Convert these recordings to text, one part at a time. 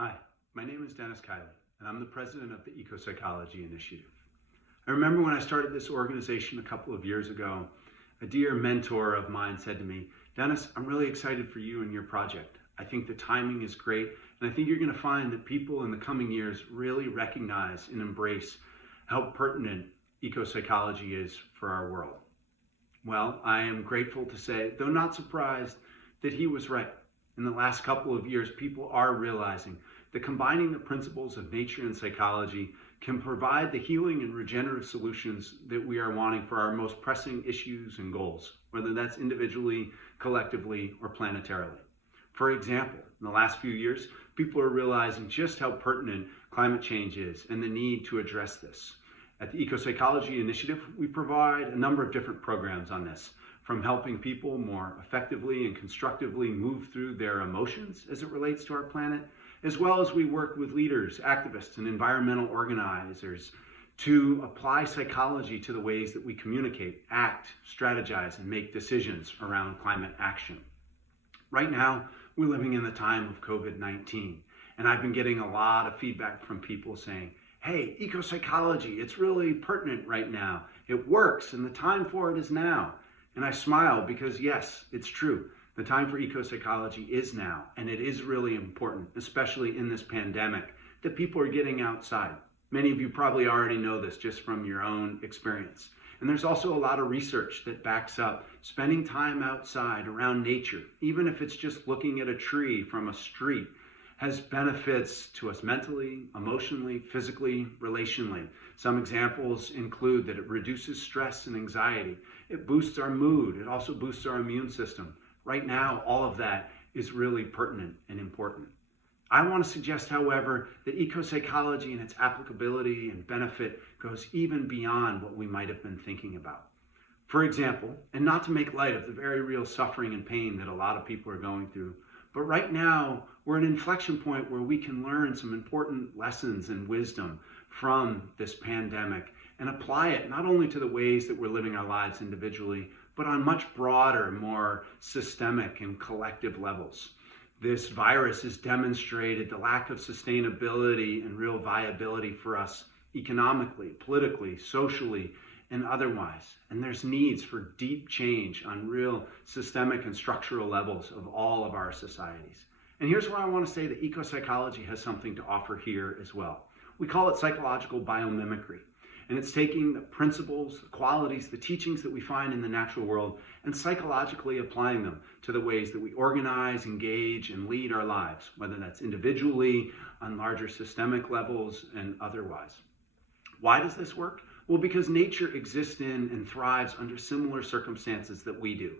Hi, my name is Dennis Kiley, and I'm the president of the Ecopsychology Initiative. I remember when I started this organization a couple of years ago, a dear mentor of mine said to me, Dennis, I'm really excited for you and your project. I think the timing is great, and I think you're going to find that people in the coming years really recognize and embrace how pertinent ecopsychology is for our world. Well, I am grateful to say, though not surprised, that he was right. In the last couple of years, people are realizing that combining the principles of nature and psychology can provide the healing and regenerative solutions that we are wanting for our most pressing issues and goals, whether that's individually, collectively, or planetarily. For example, in the last few years, people are realizing just how pertinent climate change is and the need to address this. At the Ecopsychology Initiative, we provide a number of different programs on this, from helping people more effectively and constructively move through their emotions as it relates to our planet, as well as we work with leaders, activists, and environmental organizers to apply psychology to the ways that we communicate, act, strategize, and make decisions around climate action. Right now, we're living in the time of COVID-19, and I've been getting a lot of feedback from people saying, hey, ecopsychology, it's really pertinent right now. It works, and the time for it is now. And I smile because yes, it's true. The time for ecopsychology is now, and it is really important, especially in this pandemic, that people are getting outside. Many of you probably already know this just from your own experience. And there's also a lot of research that backs up spending time outside around nature, even if it's just looking at a tree from a street, has benefits to us mentally, emotionally, physically, relationally. Some examples include that it reduces stress and anxiety. It boosts our mood. It also boosts our immune system. Right now, all of that is really pertinent and important. I want to suggest, however, that ecopsychology and its applicability and benefit goes even beyond what we might have been thinking about. For example, and not to make light of the very real suffering and pain that a lot of people are going through, but right now, we're at an inflection point where we can learn some important lessons and wisdom from this pandemic and apply it not only to the ways that we're living our lives individually, but on much broader, more systemic and collective levels. This virus has demonstrated the lack of sustainability and real viability for us economically, politically, socially, and otherwise. And there's needs for deep change on real systemic and structural levels of all of our societies. And here's where I want to say that ecopsychology has something to offer here as well. We call it psychological biomimicry. And it's taking the principles, the qualities, the teachings that we find in the natural world and psychologically applying them to the ways that we organize, engage, and lead our lives, whether that's individually, on larger systemic levels, and otherwise. Why does this work? Well, because nature exists in and thrives under similar circumstances that we do.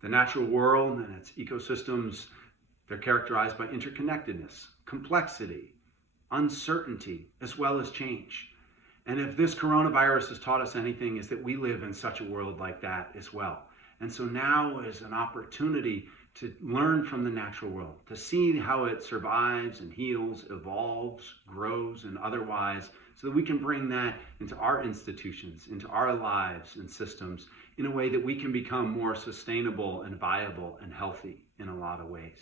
The natural world and its ecosystems, they're characterized by interconnectedness, complexity, uncertainty, as well as change. And if this coronavirus has taught us anything, is that we live in such a world like that as well. And so now is an opportunity to learn from the natural world, to see how it survives and heals, evolves, grows, and otherwise, so that we can bring that into our institutions, into our lives and systems in a way that we can become more sustainable and viable and healthy in a lot of ways.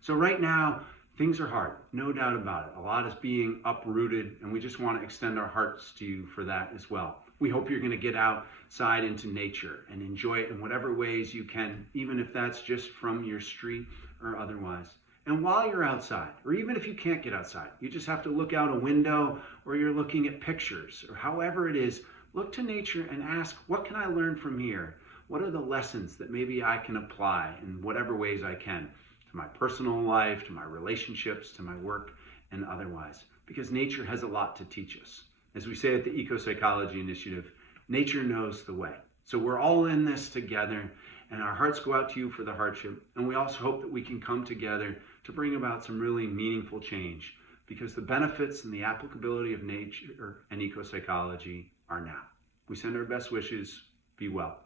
So right now, things are hard, no doubt about it. A lot is being uprooted, and we just want to extend our hearts to you for that as well. We hope you're going to get outside into nature and enjoy it in whatever ways you can, even if that's just from your street or otherwise. And while you're outside, or even if you can't get outside, you just have to look out a window or you're looking at pictures or however it is, look to nature and ask, what can I learn from here? What are the lessons that maybe I can apply in whatever ways I can to my personal life, to my relationships, to my work, and otherwise? Because nature has a lot to teach us. As we say at the Ecopsychology Initiative, nature knows the way. So we're all in this together, and our hearts go out to you for the hardship. And we also hope that we can come together to bring about some really meaningful change, because the benefits and the applicability of nature and ecopsychology are now. We send our best wishes. Be well.